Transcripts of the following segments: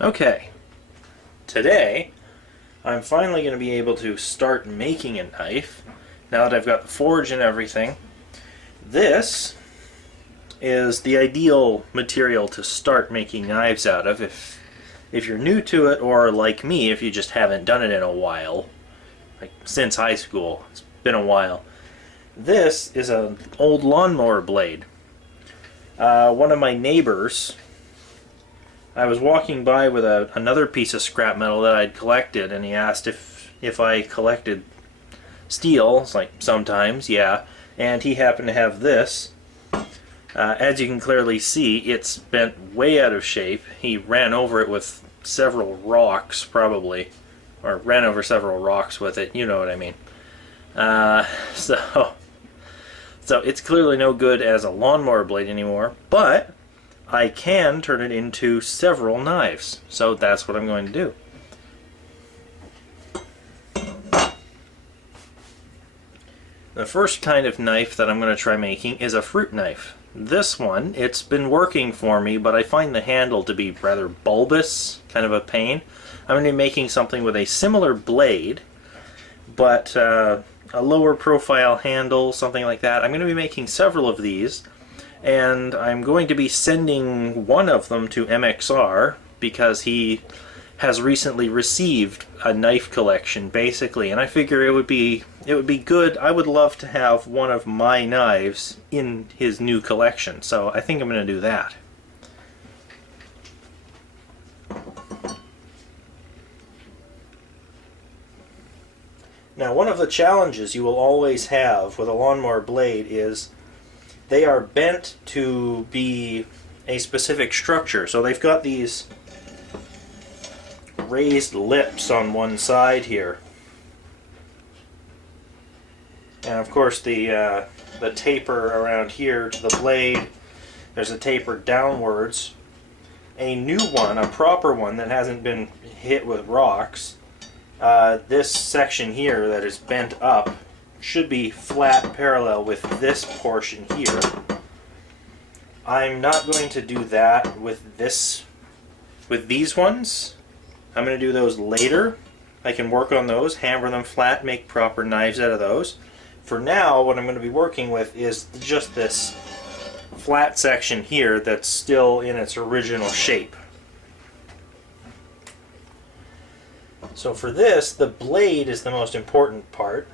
Okay, today I'm finally going to be able to start making a knife now that I've got the forge and everything. This is the ideal material to start making knives out of if you're new to it, or like me, if you just haven't done it in a while, like since high school. It's been a while. This is an old lawnmower blade. One of my neighbors, I was walking by with another piece of scrap metal that I'd collected, and he asked if I collected steel. It's like, sometimes, yeah. And he happened to have this. As you can clearly see, it's bent way out of shape. He ran over it with several rocks, probably. Or ran over several rocks with it, you know what I mean. So it's clearly no good as a lawnmower blade anymore, but I can turn it into several knives. So that's what I'm going to do. The first kind of knife that I'm going to try making is a fruit knife. This one, it's been working for me, but I find the handle to be rather bulbous, kind of a pain. I'm going to be making something with a similar blade, but a lower profile handle, something like that. I'm going to be making several of these, and I'm going to be sending one of them to MXR because he has recently received a knife collection, basically, and I figure it would be good. I would love to have one of my knives in his new collection, so I think I'm going to do that. Now, one of the challenges you will always have with a lawnmower blade is they are bent to be a specific structure. So they've got these raised lips on one side here. And of course the taper around here to the blade, there's a taper downwards. A new one, a proper one that hasn't been hit with rocks, this section here that is bent up should be flat parallel with this portion here. I'm not going to do that with these ones. I'm going to do those later. I can work on those, hammer them flat, make proper knives out of those. For now, what I'm going to be working with is just this flat section here that's still in its original shape. So for this, the blade is the most important part.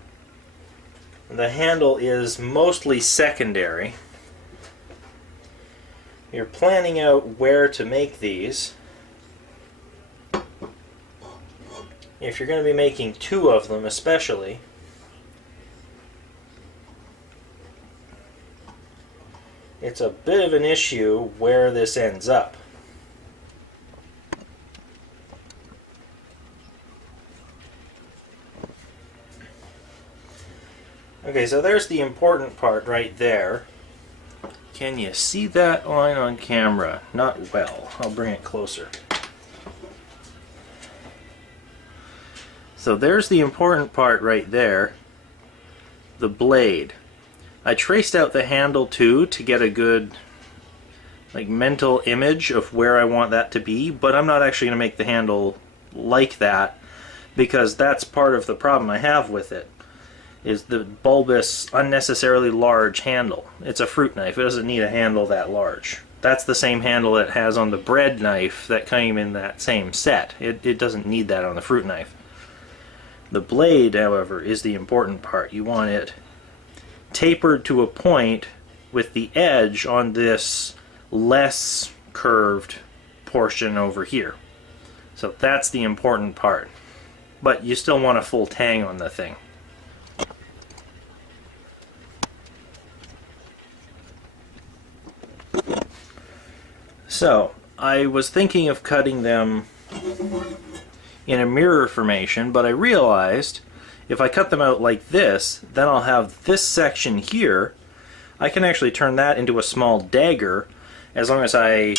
The handle is mostly secondary. You're planning out where to make these. If you're going to be making two of them especially, it's a bit of an issue where this ends up. Okay, so there's the important part right there. Can you see that line on camera? Not well. I'll bring it closer. So there's the important part right there, the blade. I traced out the handle too to get a good mental image of where I want that to be, but I'm not actually going to make the handle like that because that's part of the problem I have with it, is the bulbous, unnecessarily large handle. It's a fruit knife. It doesn't need a handle that large. That's the same handle it has on the bread knife that came in that same set. It doesn't need that on the fruit knife. The blade, however, is the important part. You want it tapered to a point with the edge on this less curved portion over here. So that's the important part. But you still want a full tang on the thing. So, I was thinking of cutting them in a mirror formation, but I realized if I cut them out like this, then I'll have this section here. I can actually turn that into a small dagger as long as I,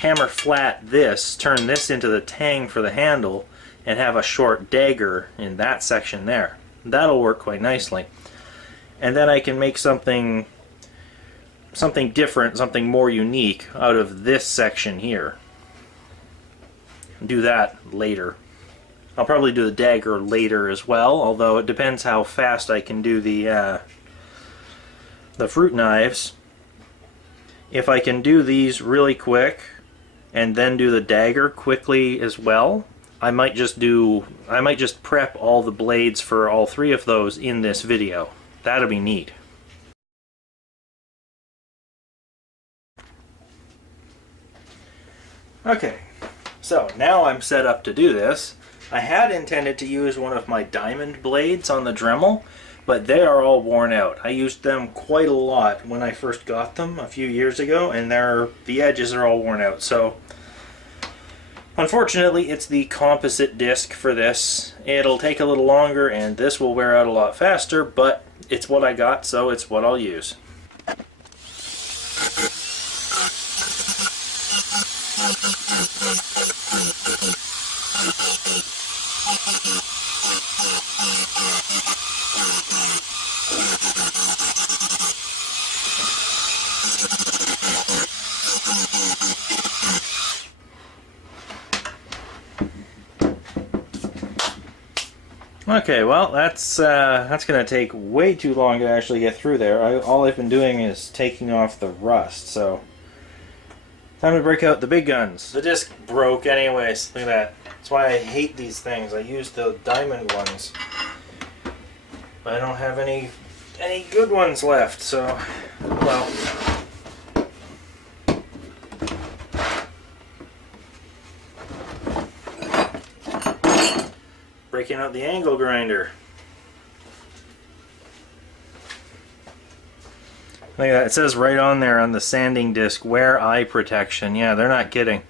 hammer flat this, turn this into the tang for the handle, and have a short dagger in that section there. That'll work quite nicely. And then I can make something different, something more unique out of this section here. do that later. I'll probably do the dagger later as well, although it depends how fast I can do the fruit knives. If I can do these really quick and then do the dagger quickly as well, I might just prep all the blades for all three of those in this video. That'll be neat. Okay, so now I'm set up to do this. I had intended to use one of my diamond blades on the Dremel, but they are all worn out. I used them quite a lot when I first got them a few years ago, and the edges are all worn out. So unfortunately, it's the composite disc for this. It'll take a little longer, and this will wear out a lot faster, but it's what I got, so it's what I'll use. Okay, well, that's going to take way too long to actually get through there. All I've been doing is taking off the rust, so time to break out the big guns. The disc broke anyways, look at that. That's why I hate these things. I use the diamond ones, but I don't have any good ones left, so, well. Breaking out the angle grinder. Look at that. It says right on there on the sanding disc, wear eye protection. Yeah, they're not kidding.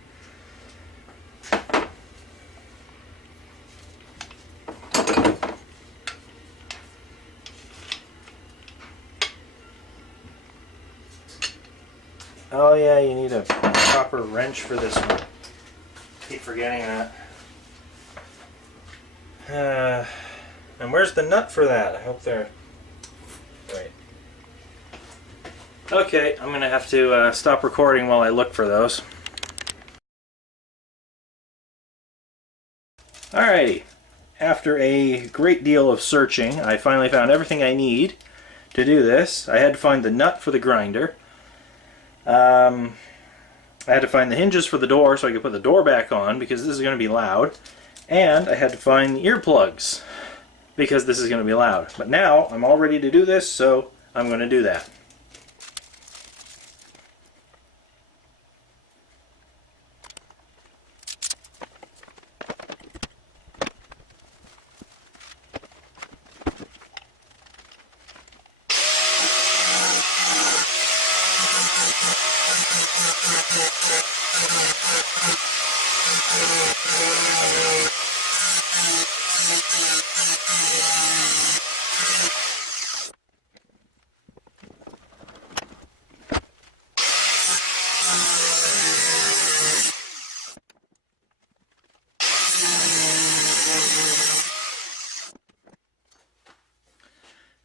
Oh yeah, you need a proper wrench for this one. Keep forgetting that. And where's the nut for that? I hope they're right. Okay, I'm gonna have to stop recording while I look for those. Alrighty, after a great deal of searching, I finally found everything I need to do this. I had to find the nut for the grinder. I had to find the hinges for the door so I could put the door back on because this is going to be loud. And I had to find the earplugs because this is going to be loud. But now I'm all ready to do this, so I'm going to do that.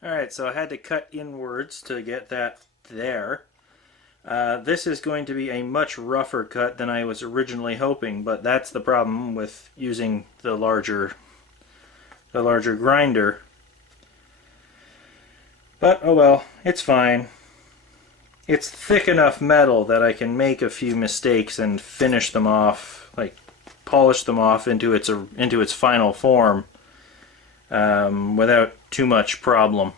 Alright, so I had to cut inwards to get that there. This is going to be a much rougher cut than I was originally hoping, but that's the problem with using the larger grinder. But oh well, it's fine. It's thick enough metal that I can make a few mistakes and finish them off, like polish them off into its final form without too much problem.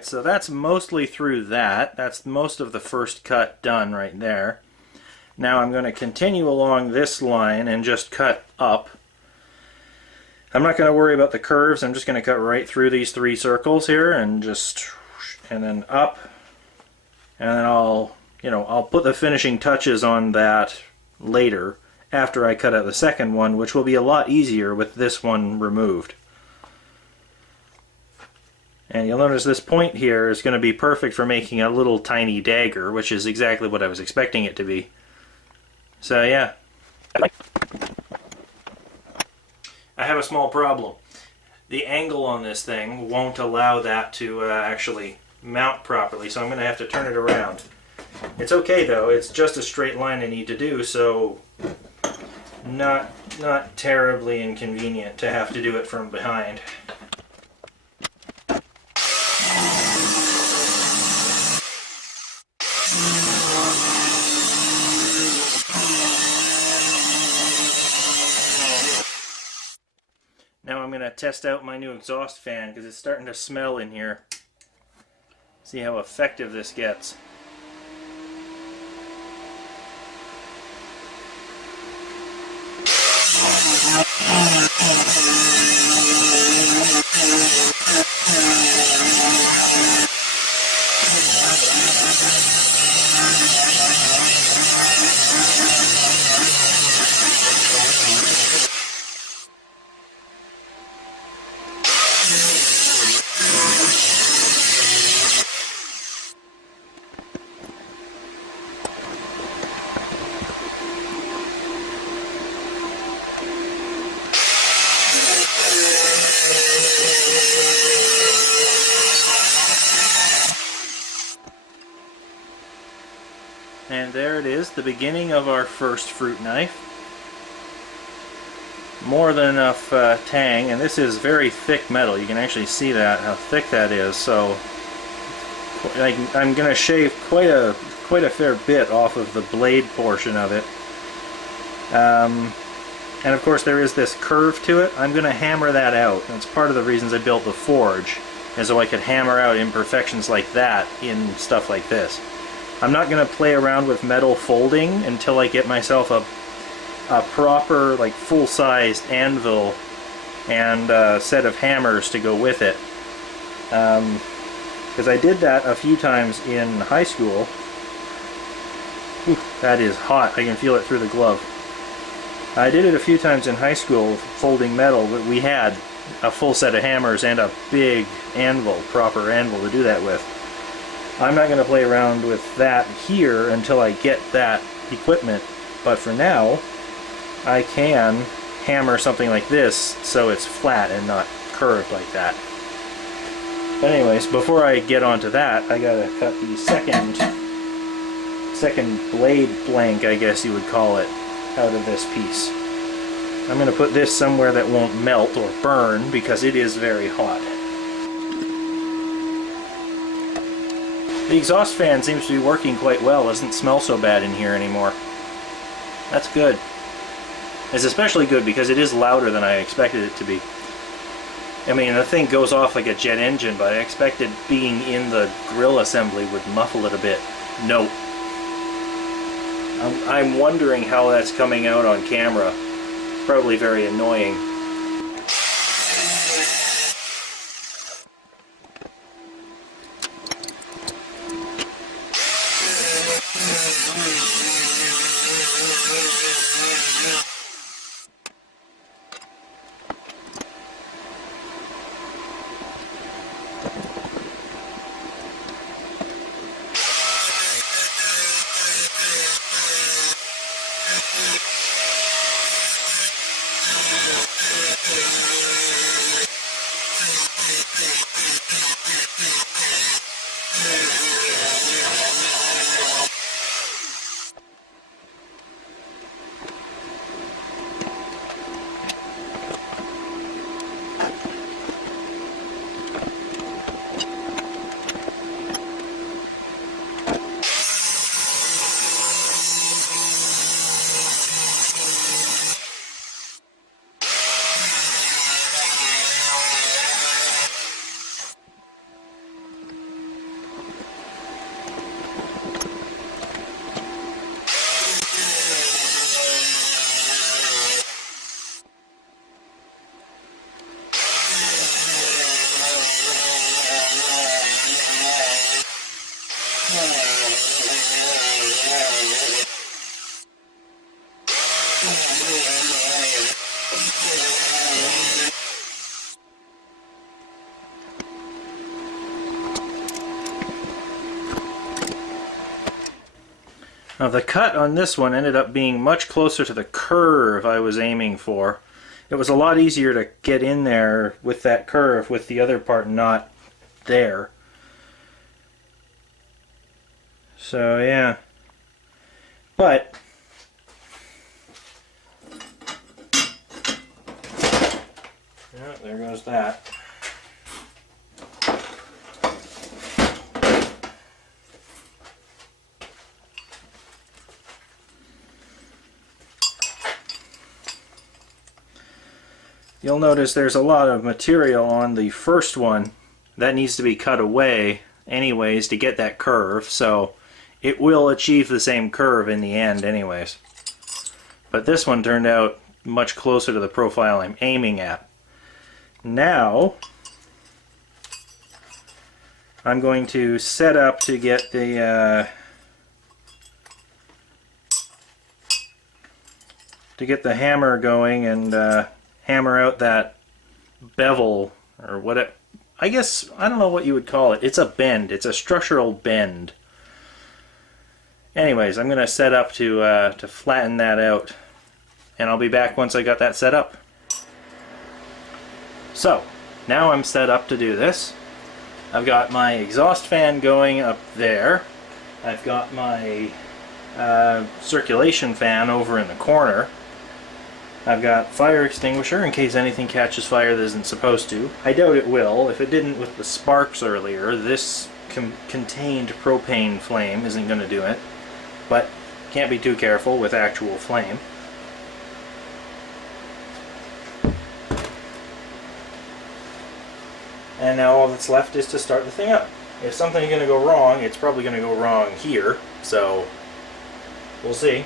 Alright, so that's mostly through that. That's most of the first cut done right there. Now I'm going to continue along this line and just cut up. I'm not going to worry about the curves. I'm just going to cut right through these 3 circles here and then up. And then I'll put the finishing touches on that later after I cut out the second one, which will be a lot easier with this one removed. And you'll notice this point here is going to be perfect for making a little tiny dagger, which is exactly what I was expecting it to be. So yeah. I have a small problem. The angle on this thing won't allow that to actually mount properly, so I'm going to have to turn it around. It's okay though, it's just a straight line I need to do, so not terribly inconvenient to have to do it from behind. Now I'm going to test out my new exhaust fan because it's starting to smell in here. See how effective this gets. And there it is, the beginning of our first fruit knife. More than enough tang, and this is very thick metal. You can actually see that, how thick that is. So I'm going to shave quite a fair bit off of the blade portion of it. And of course there is this curve to it. I'm going to hammer that out. That's part of the reasons I built the forge, is so I could hammer out imperfections like that in stuff like this. I'm not going to play around with metal folding until I get myself a proper, like, full-sized anvil and a set of hammers to go with it. Because I did that a few times in high school. Whew, that is hot. I can feel it through the glove. I did it a few times in high school, folding metal, but we had a full set of hammers and a big anvil, proper anvil to do that with. I'm not going to play around with that here until I get that equipment, but for now I can hammer something like this so it's flat and not curved like that. But anyways, before I get onto that, I gotta cut the second blade blank, I guess you would call it, out of this piece. I'm going to put this somewhere that won't melt or burn because it is very hot. The exhaust fan seems to be working quite well. It doesn't smell so bad in here anymore. That's good. It's especially good because it is louder than I expected it to be. I mean, the thing goes off like a jet engine, but I expected being in the grill assembly would muffle it a bit. Nope. I'm wondering how that's coming out on camera. Probably very annoying. Now the cut on this one ended up being much closer to the curve I was aiming for. It was a lot easier to get in there with that curve with the other part not there. So yeah. But yeah, there goes that. You'll notice there's a lot of material on the first one that needs to be cut away anyways to get that curve, so it will achieve the same curve in the end anyways. But this one turned out much closer to the profile I'm aiming at. Now I'm going to set up to get the hammer going and hammer out that bevel, or what it, I guess, I don't know what you would call it. It's a bend. It's a structural bend. Anyways, I'm going to set up to flatten that out, and I'll be back once I got that set up. So, now I'm set up to do this. I've got my exhaust fan going up there. I've got my circulation fan over in the corner. I've got fire extinguisher in case anything catches fire that isn't supposed to. I doubt it will. If it didn't with the sparks earlier, this contained propane flame isn't going to do it. But can't be too careful with actual flame. And now all that's left is to start the thing up. If something's going to go wrong, it's probably going to go wrong here, so we'll see.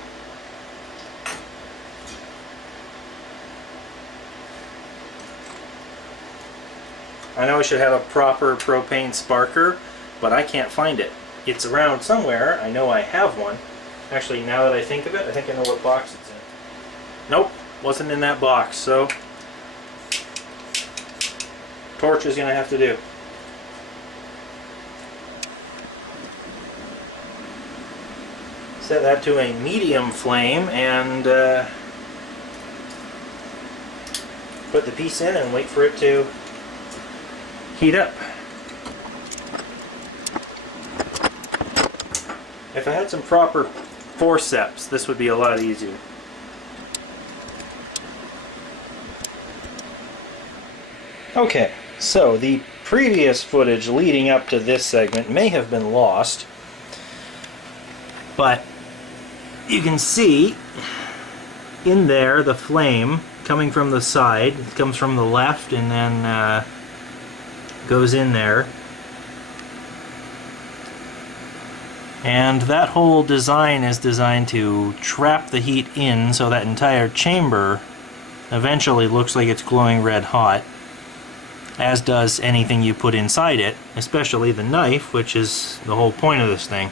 I know I should have a proper propane sparker, but I can't find it. It's around somewhere. I know I have one. Actually, now that I think of it, I think I know what box it's in. Nope, wasn't in that box, so torch is going to have to do. Set that to a medium flame and put the piece in and wait for it to heat up. If I had some proper forceps, this would be a lot easier. Okay, so the previous footage leading up to this segment may have been lost, but you can see in there the flame coming from the side. It comes from the left and then goes in there, and that whole design is designed to trap the heat in so that entire chamber eventually looks like it's glowing red hot, as does anything you put inside it, especially the knife, which is the whole point of this thing.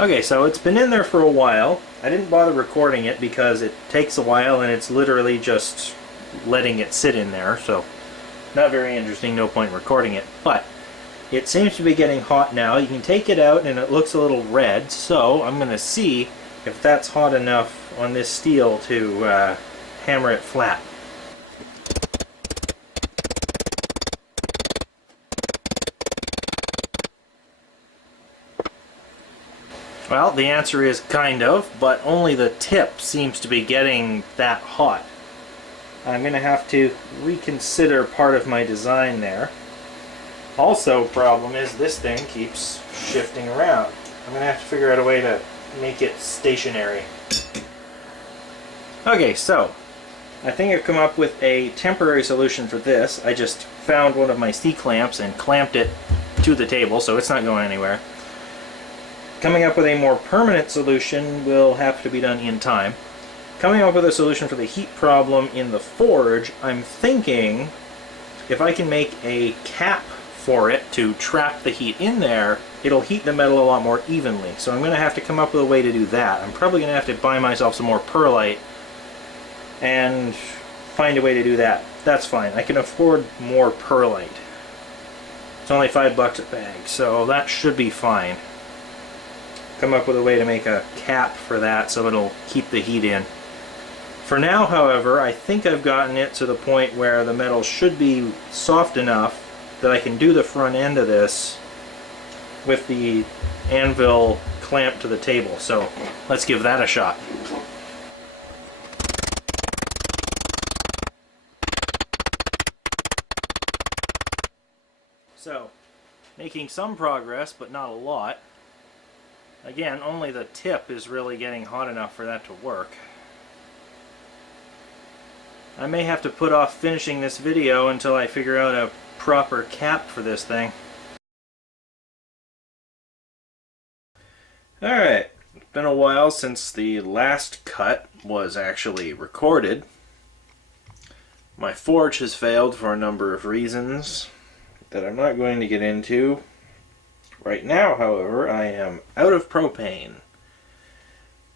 Okay, so it's been in there for a while. I didn't bother recording it because it takes a while and it's literally just letting it sit in there, so not very interesting, no point in recording it. But it seems to be getting hot now. You can take it out and it looks a little red, so I'm going to see if that's hot enough on this steel to hammer it flat. Well, the answer is kind of, but only the tip seems to be getting that hot. I'm going to have to reconsider part of my design there. Also, problem is this thing keeps shifting around. I'm going to have to figure out a way to make it stationary. Okay, so I think I've come up with a temporary solution for this. I just found one of my C-clamps and clamped it to the table, so it's not going anywhere. Coming up with a more permanent solution will have to be done in time. Coming up with a solution for the heat problem in the forge, I'm thinking if I can make a cap for it to trap the heat in there, it'll heat the metal a lot more evenly. So I'm going to have to come up with a way to do that. I'm probably going to have to buy myself some more perlite and find a way to do that. That's fine. I can afford more perlite. It's only $5 a bag, so that should be fine. Come up with a way to make a cap for that so it'll keep the heat in. For now, however, I think I've gotten it to the point where the metal should be soft enough that I can do the front end of this with the anvil clamped to the table. So let's give that a shot. So, making some progress, but not a lot. Again, only the tip is really getting hot enough for that to work. I may have to put off finishing this video until I figure out a proper cap for this thing. Alright, it's been a while since the last cut was actually recorded. My forge has failed for a number of reasons that I'm not going to get into. Right now, however, I am out of propane.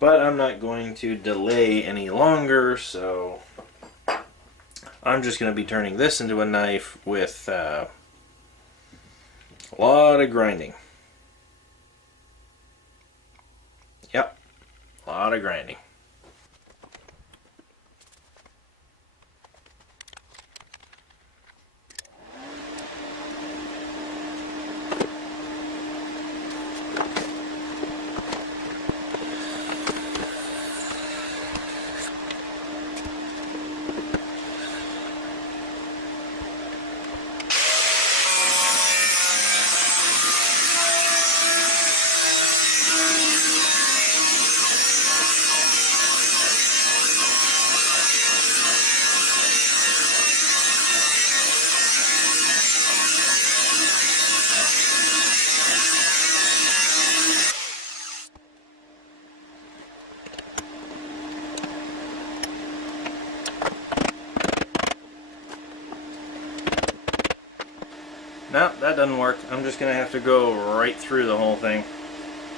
But I'm not going to delay any longer, so I'm just going to be turning this into a knife with a lot of grinding. Yep, a lot of grinding. No, that doesn't work. I'm just going to have to go right through the whole thing.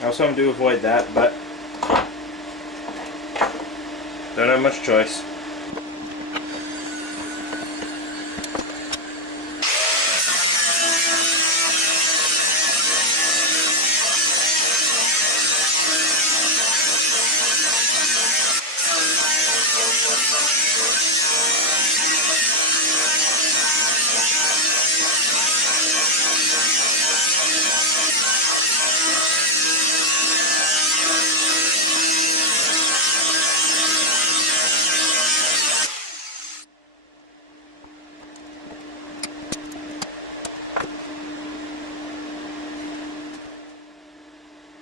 I was hoping to avoid that, but don't have much choice.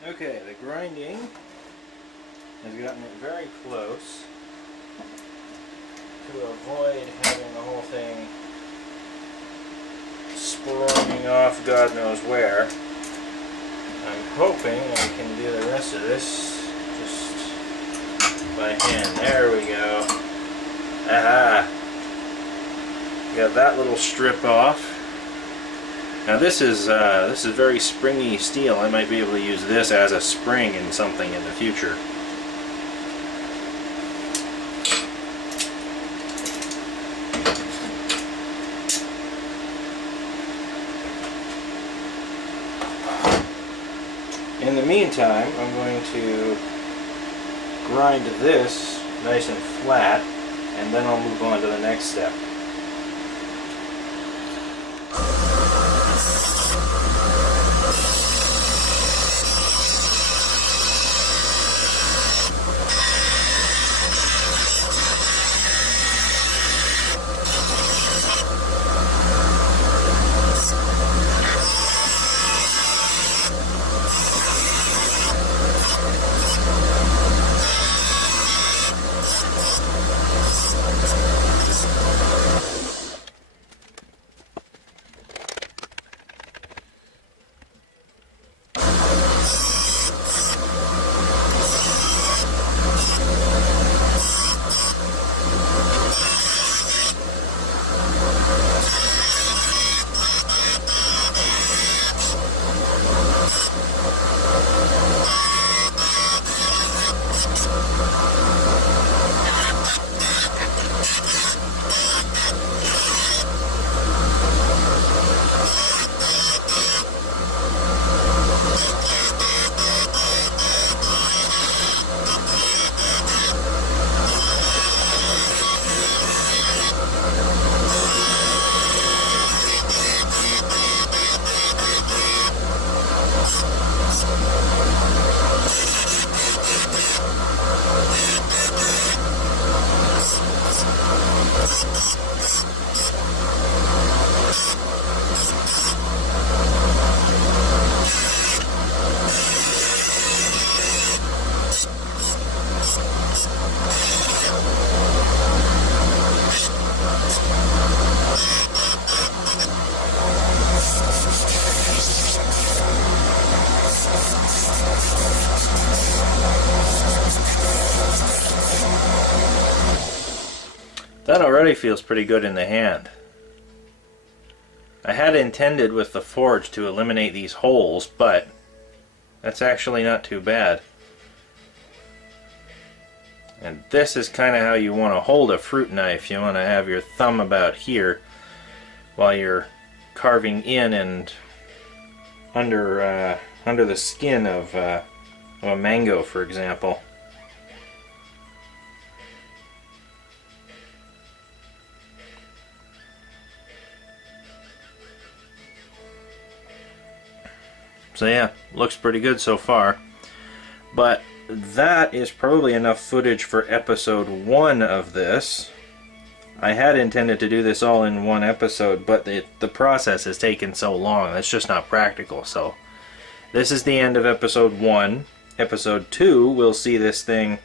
Okay, the grinding has gotten it very close to avoid having the whole thing sprung off God knows where. I'm hoping I can do the rest of this just by hand. There we go. Aha! Got that little strip off. Now this is very springy steel. I might be able to use this as a spring in something in the future. In the meantime, I'm going to grind this nice and flat, and then I'll move on to the next step. That already feels pretty good in the hand. I had intended with the forge to eliminate these holes, but that's actually not too bad. And this is kind of how you want to hold a fruit knife. You want to have your thumb about here while you're carving in and under the skin of a mango, for example. So yeah, looks pretty good so far. But that is probably enough footage for episode 1 of this. I had intended to do this all in one episode, but the process has taken so long, that's just not practical. So this is the end of episode 1. Episode 2, we'll see this thing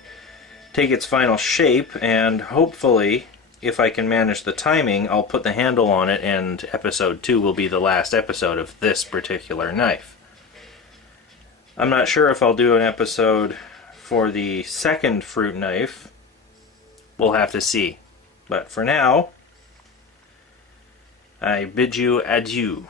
take its final shape, and hopefully, if I can manage the timing, I'll put the handle on it, and episode 2 will be the last episode of this particular knife. I'm not sure if I'll do an episode for the second fruit knife. We'll have to see. But for now, I bid you adieu.